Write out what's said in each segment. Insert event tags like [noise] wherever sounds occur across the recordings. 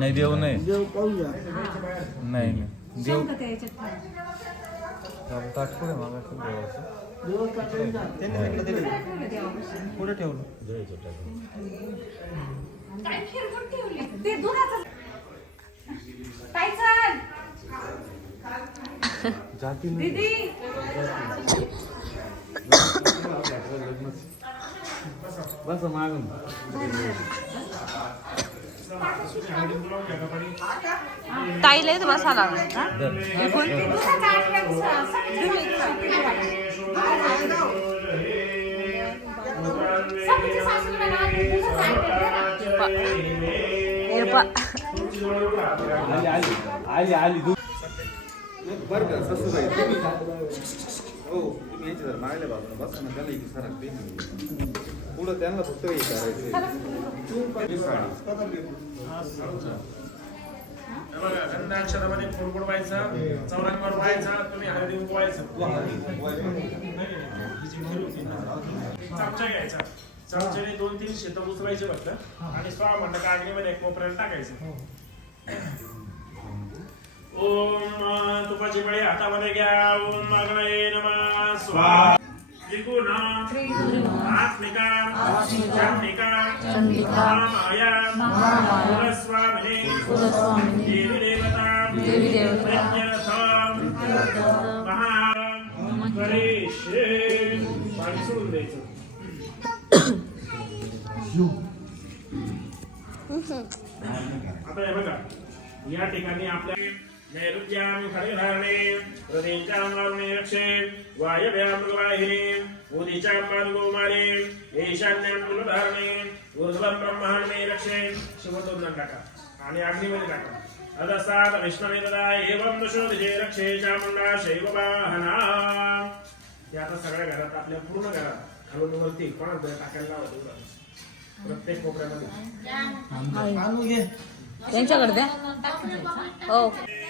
नाही देव नाही देव पाहूया नाही नाही देव याच्यात पुढे मागायचं देवाचं देव टाकून जा. ठेवलं देवापाशी. पुढे ठेवलं काय फिरवून ठेवली? ते दुधाचं- काय चाल? जाती दीदी बस मागून ताईला येत बसायला लागला का? ना आली आली बरं का सासूबाई तुम्ही हो तुम्ही यायचे जर मागल्या बाबा बसा ना त्याला एक पुढं त्यांना फक्त हे बघा गंधाक्षरामध्ये फुडफुड व्हायचं चौरंगावर व्हायचं तुम्ही हळदी उगवायचं चमचा घ्यायचा चमच्याने दोन तीन शेत उचलायचे फक्त आणि स्वाहा म्हणलं का अग्नीमध्ये एक कोपऱ्याला टाकायचं ओम अं, तुपाची बळी हातामध्ये घ्या. ओम मागणे नमः. स्वाहा. त्रिगुण आत्मिका चंडिका महामाया कुलस्वामिनी देवी देवता देवी देवता प्रज्ञाथम महा गणेशे पाणी सोडून द्यायचं. [coughs] आता हे बघा या ठिकाणी आपल्या नैऋत्याम खडधारणे हृदयेच्याम वारुणे रक्षे वायव्याम मृगवाहिनी उदीच्याम पादगोमारे ईशान्याम कुलधारणे ऊर्ध्वं ब्रह्मांडे रक्षे शिवतोंदन टाका आणि अग्निमध्ये टाका अदसाद विष्णवेदा एवं दशोदजे रक्षे चामुंडा शैव वाहना हे आता सगळ्या घरात आपल्या पूर्ण घरात खालून वरती कोणाच टाकायला लावा तेवढं. प्रत्येक कोपऱ्यामध्ये आणू घे त्यांच्याकडे द्या हो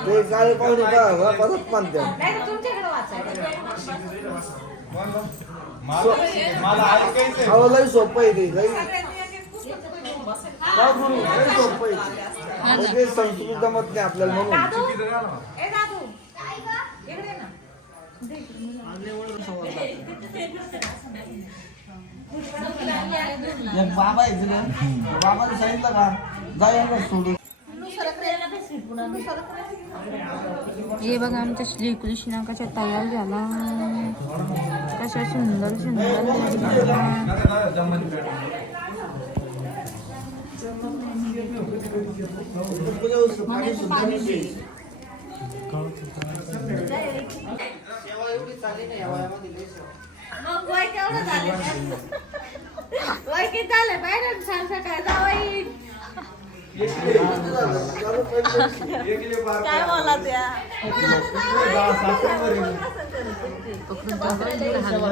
ते काळे पाहुणे का परत वाचायचं अहो लई सोपं आहे ते लई. का गुरु लई सोपं आहे ते. म्हणजे संस्कृत जमत नाही आपल्याला म्हणून ना बाबाने सांगितलं का? सोडून. हे बघा आमच्या श्रीकृष्ण कशा तयार झाला. कशा सुंदर सुंदर एवढी चालली नाही या वयामध्ये लई सेवा. मग वय केवढं झालं वय किती झालं बाहेर छान सकाळ जावई किती झालं? झालं पंच्याऐंशी. काय बोला त्या पकडून टाका, हलवा.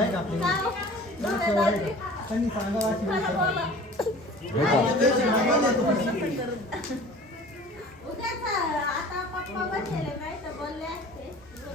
आता पप्पा बसले नाही तर बोलले असते इकडे दाखव ना ते छान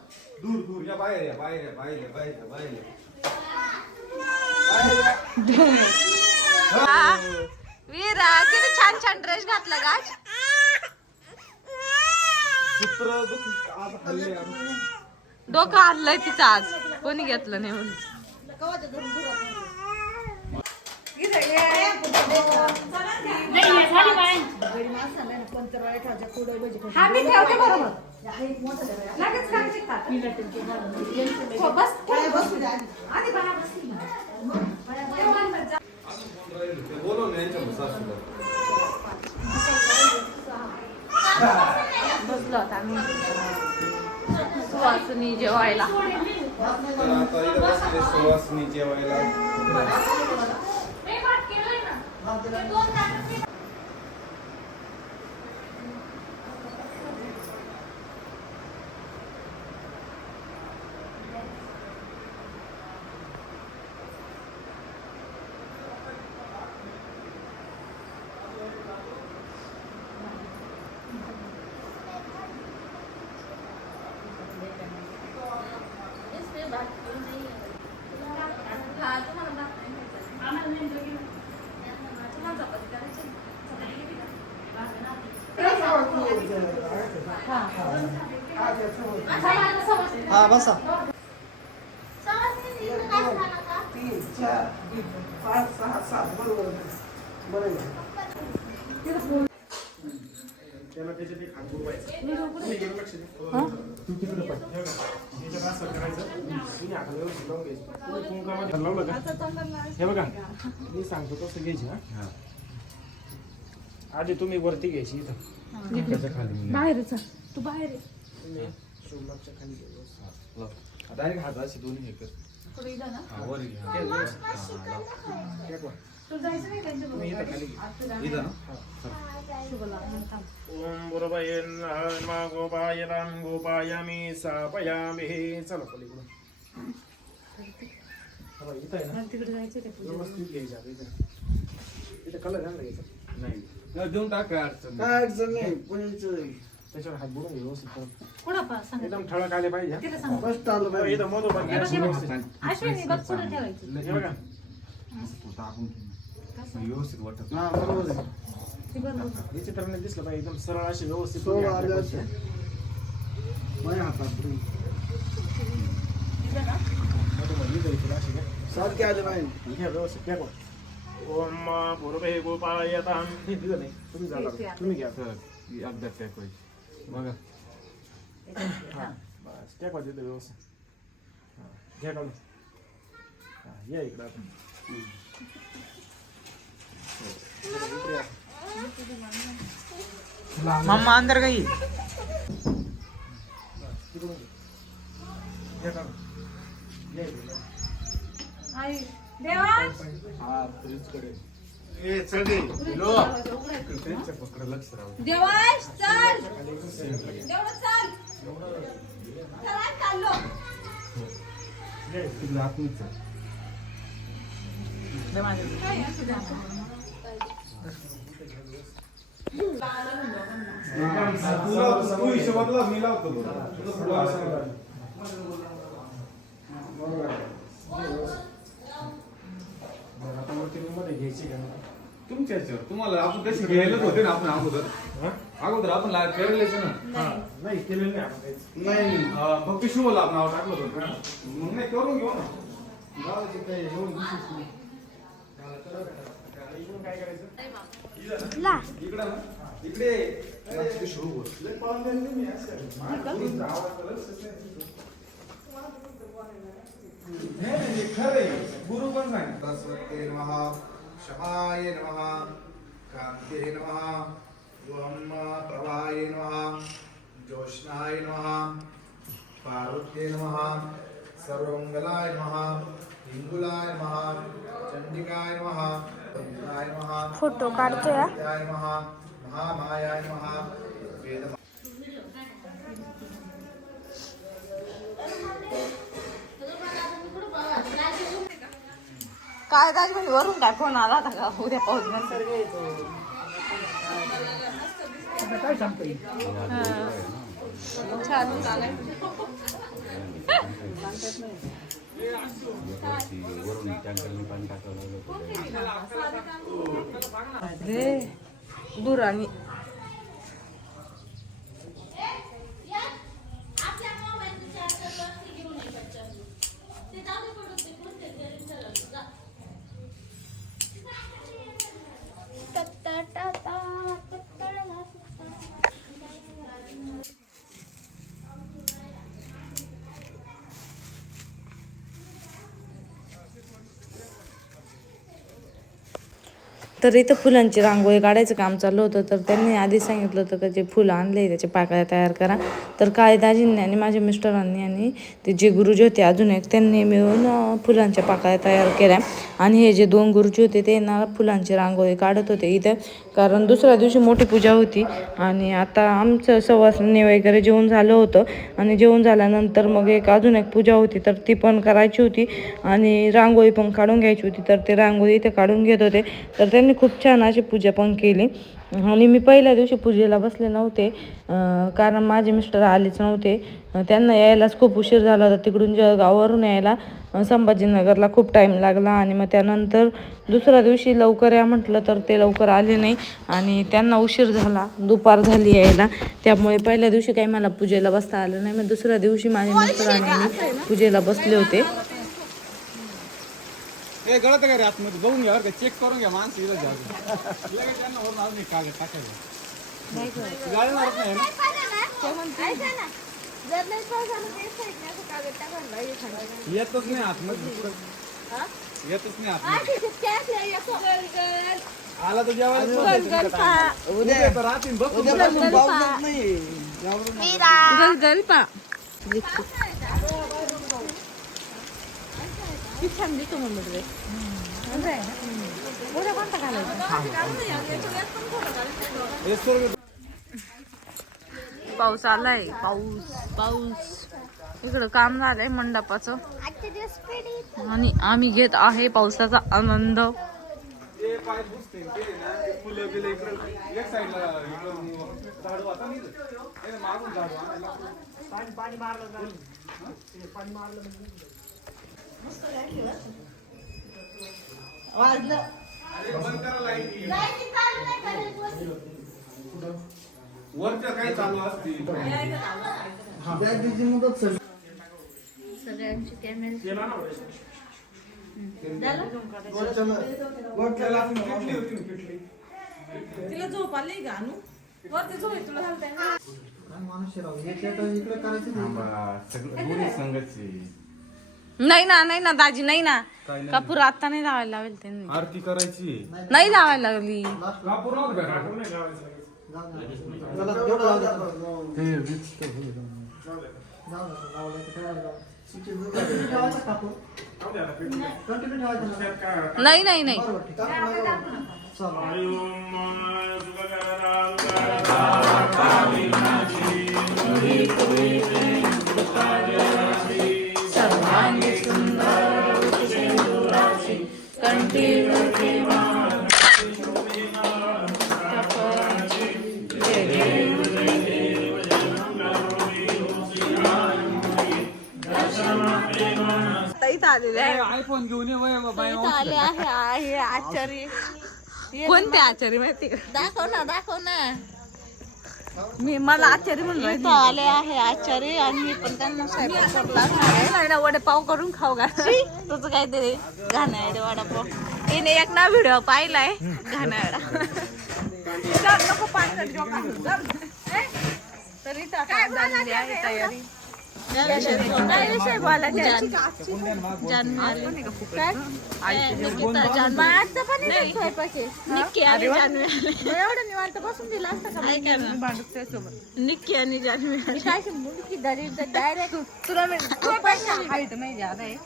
दूर दूर या बाहेर या बाहेर या बाहेर या बाहेर या बाहेर. [laughs] या. वीरा किती छान छान ड्रेस घातला का? चित्र दुख आज हल्ले डोकं हल्लंय तिचं आज. कोणी घेतलं नाही म्हणून. कवाचं धरून धुरत नाही. बस, ना यांच्या बसलो आता आम्ही सुवासनी जेवायला सुवासनी जेवायला हा बसा तीन चार पाच सहा सात बरोबर बरोबर त्याला त्याच्यात ते हात बुडवायचा. हे बघा. करायचं. तुम्ही का? हे बघा मी सांगतो तसं घ्यायची हा आधी तुम्ही वरती घ्यायची इथं. खाली बाहेरच तू बाहेर तुम्ही खाली घ्यायचं. डायरेक्ट हात दोन्ही हे कर. हा, वर घे. हा. ते व्यवस्थित. टेकवा. तुम्ही इथं खाली घ्या. इथं ना? ओम गोपाय राम गोपायामी सापयामी हे चला पलीकडून हा इथं आहे ना? व्यवस्थित घ्यायचं आता इथं. इथं कलर आहे ना नाही, देऊन टाक अडचण नाही. काय अडचण नाही पुण्याचं त्याच्यावर हात बुडून घे व्यवस्थित. एकदम ठळक आले पाहिजे हा. बस आलं बघा, पाहिजे इथं मधोमध घ्यायचं व्यवस्थित. हे बघा तो. व्यवस्थित वाटत हा बरोबर आहे विचित्राने दिसलं पाहिजे एकदम सरळ अशी व्यवस्थित सोळा तुम्ही आले हात असते टाकून. माझ्या हातात पुढे. मधोमध इथं इथं अशी घ्या. सारखे आले पाहिजे घ्या व्यवस्थित घ्या. ओम भूर्भुवः गोपायतां हे दिलं नाही तुम्ही जा लागलं. तुम्ही घ्या अपघात काय पाहिजे बघा. हा बस. त्या पद्धतीने व्यवस्थित हा, घ्या काढून. हा, या इकडं आपण. मम्मा अंदर गई। तिकडून घे. घ्या काढून. या इकडे. हा फ्रीजकडे ए चल रे हॅलो त्यांच्या पकड लक्ष राहू देवाश चल. तेवढं चल. चला चाललो. या इकडे. तिकडे आतमध्ये चल. तुला तू हिशोबातला मी लावतो तुझं पुढं असं बरं, आता वरती room मध्ये घ्यायची का नाही? तुमच्या ह्याच्यावर तुम्हाला आपण तशी घ्यायलाच होते ना आपण अगोदर. हा? अगोदर आपण ला- केलेलेच ना. हा, नाही केलेलं नाही आपण काहीच. नाही. नाही. हा, फक्त शुभला नाव टाकलं होतं मग नाही करून घेऊ ना. गावाची काही एवढी विशेष नाही. इकडून काय करायचं? इकडं ना. इकडे. ते शुभ होत नाही नाही. खरं आहे. गुरु पण सांग सरस्वते नमः शमाय नमः कान्ते नमः ओम प्रभाय नमः ज्योत्स्नाय नमः पार्वत्ये नमः सर्वमंगलाय नमः हिंगुलाय नमः चंडिकाय नमः फोटो काढतोय? महामायाय नमः वेद काय दाजी म्हणजे वरून काय फोन आला होता का? उद्या पाऊस नंतर छान चालेल रे दुराणी. आपल्या मोबाईल तर इथं फुलांची रांगोळी काढायचं काम चालू होतं. तर त्यांनी आधी सांगितलं होतं का जे फुलं आणले त्याचे पाकळ्या तयार करा. तर काळीदाजींनी आणि माझ्या मिस्टरांनी आणि ते जे गुरुजी होते अजून एक त्यांनी मिळून फुलांच्या पाकळ्या तयार केल्या. आणि हे जे दोन गुरुजी होते ते ना फुलांची रांगोळी काढत होते इथं. कारण दुसऱ्या दिवशी मोठी पूजा होती आणि आता आमचं सवासणी वगैरे जेवण झालं होतं. आणि जेवण झाल्यानंतर मग एक अजून एक पूजा होती तर ती पण करायची होती. आणि रांगोळी पण काढून घ्यायची होती तर ते रांगोळी इथे काढून घेत होते. तर त्यांनी खूप छान अशी पूजा पण केली. आणि मी पहिल्या दिवशी पूजेला बसले नव्हते कारण माझे मिस्टर आलेच नव्हते. त्यांना यायलाच खूप उशीर झाला होता. तिकडून जळगाववरून यायला संभाजीनगरला खूप टाईम लागला आणि मग त्यानंतर दुसऱ्या दिवशी लवकर या म्हटलं तर ते लवकर आले नाही आणि त्यांना उशीर झाला. दुपार झाली यायला. त्यामुळे पहिल्या दिवशी काही मला पूजेला बसता आलं नाही. मग दुसऱ्या दिवशी माझे मिस्टर आणि मी पूजेला बसले होते. ए गळत का रे आतमध्ये बघून घ्या बरं का चेक करून घ्या माणसं इथं घ्या लगेच त्यांना वरून अजून एक कागद टाकायचं गाळणारच नाही ना ऐका ना जर नाही पाऊस झाला तर एक साईडने असं कागद टाकायला लागेल खाली. येतच नाही आतमध्ये येतच नाही आतमध्ये हा, ठीक आहे, त्याच नाही येतो. गल, आला तर जेवायला उद्या तर राहतील बसून उद्यापासून पाऊसच नाही गलगलपा किती छान दिसतो म्हणलं ड्रेस उद्या कोणता हे सोड पाऊस आलाय. पाऊस पाऊस. इकडं काम झालंय मंडपाचं. आजचे दिवस पिढी. आणि आम्ही घेत आहे पावसाचा आनंद. ते पाय वाजलं. वरच्या काय चालू असतील त्या दिवशी मुदत सर सगळ्यांची कॅमेरा तिला झोप आली का अनु? वरती झोप तुला घालताय ना? इकडे करायचं नाही ना नाही ना दाजी नाही ना. कापूर आता नाही लावायला लावेल त्यांनी. आरती करायची नाही लावायला लागली. कापूर नव्हतं का? चला, आहे आचार्य कोणते आचार्य माहिती का? दाखव ना दाखव ना. मी मला म्हणून इथं आले आहे आचार्य आणि मी पण त्यांना स्वयंपाक वडेपाव करून खाऊ का तुझं गाणं आहे रे वडापाव. तिने एक ना व्हिडिओ पाहिलाय घाणेरडा चल, नको. ए, तर इथं आहे तयारी. एवढं निवांत बसून दिलं असतं का निक्की आणि दरीब डायरेक्ट तुला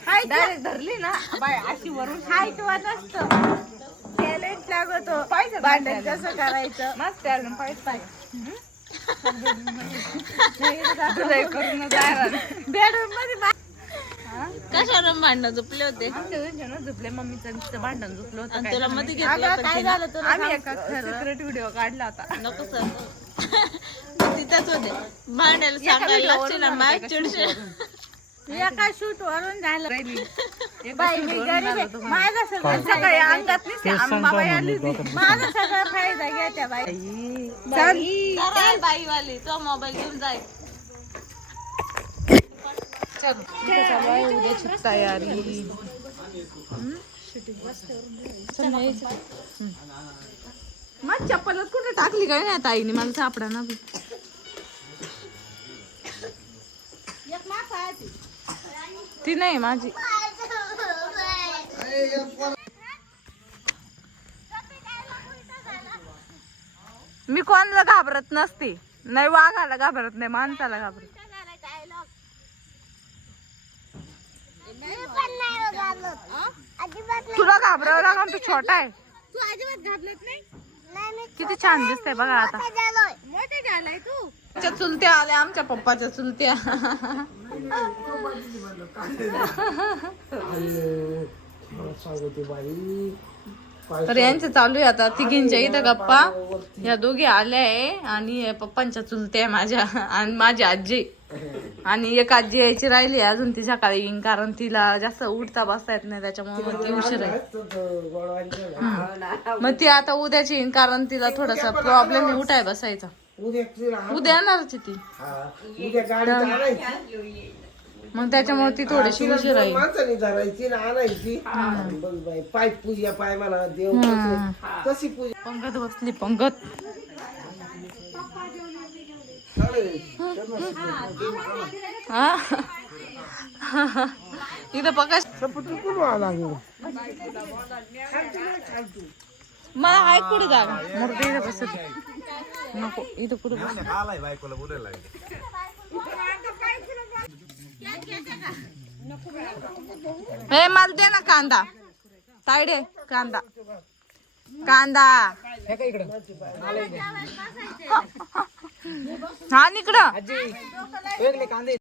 हाईट डायरेक्ट धरली ना बाय अशी वरून हाईट वर नसतं टॅलेंट लागतो पाहिजे भांडण कसं करायचं मस्त टॅलेंट पाहिजे पाहिजे बेडरूममध्ये बा- कशावर भांडणं झोपले होते? झोपले मम्मीचं भांडण झोपलं होतं आणि काय तुला? मध्ये घेतलं अगं, पण काय तिनं. झालं तुला आम्ही एका सिक्रेट व्हिडिओ काढला होता. नको सर. [laughs] तिथंच होते. भांडायला सांगायला लागते ना माग चिडचिड. एका शूट वरून झालं. बाई मी गरीब आहे. माझा सगळं सकाळी अंगात नुसती अंबाबाई आली होती. माझा सगळा फायदा घ्या त्या बाई. जरा बाईवाली. तो मोबाईल घेऊन जाय उद्याची तयारी मग चप्पलच कुठे टाकली काय नाही ताईने मला सापडा ना बी. ती. नाही माझी. मी कोणाला घाबरत नसते. नाही वाघाला घाबरत नाही माणसाला घाबरत. तुला घाबरावं लागलं तू छोटा आहे. तू अजिबात घाबरत नाही? किती छान दिसतंय बघा आता. मोठे झालाय तू. आमच्या चुलत्या आल्या आमच्या पप्पाच्या चुलत्या. तर यांचे चालू आहे आता तिघींच्या इथं गप्पा. या दोघी आल्या आहे आणि पप्पांच्या चुलत्या माझ्या आणि माझी आजी. आणि एक आजी यायची राहिली अजून ती सकाळी येईन कारण तिला जास्त उठता बसता येत नाही त्याच्यामुळे मग ती उशीर आहे. मग ती आता उद्याची येईन कारण तिला थोडासा प्रॉब्लेम आहे उठाय बसायचा. उद्या येणारच आहे ती. मग त्याच्यामुळे ती थोडीशी उशीर आहे. माणसाने धरायची ना आणायची. बघ बाई पाय पूजा पाय मला देव. कशी पूजा पंगत बसली पंगत. हा? इथं पका मला आहे कुठे जागा? मग इथं बसत नको इथं कुठे बस आलाय बायकोला बोलायला हे मला दे ना कांदा. तायडे कांदा. कांदा. हा इकडं?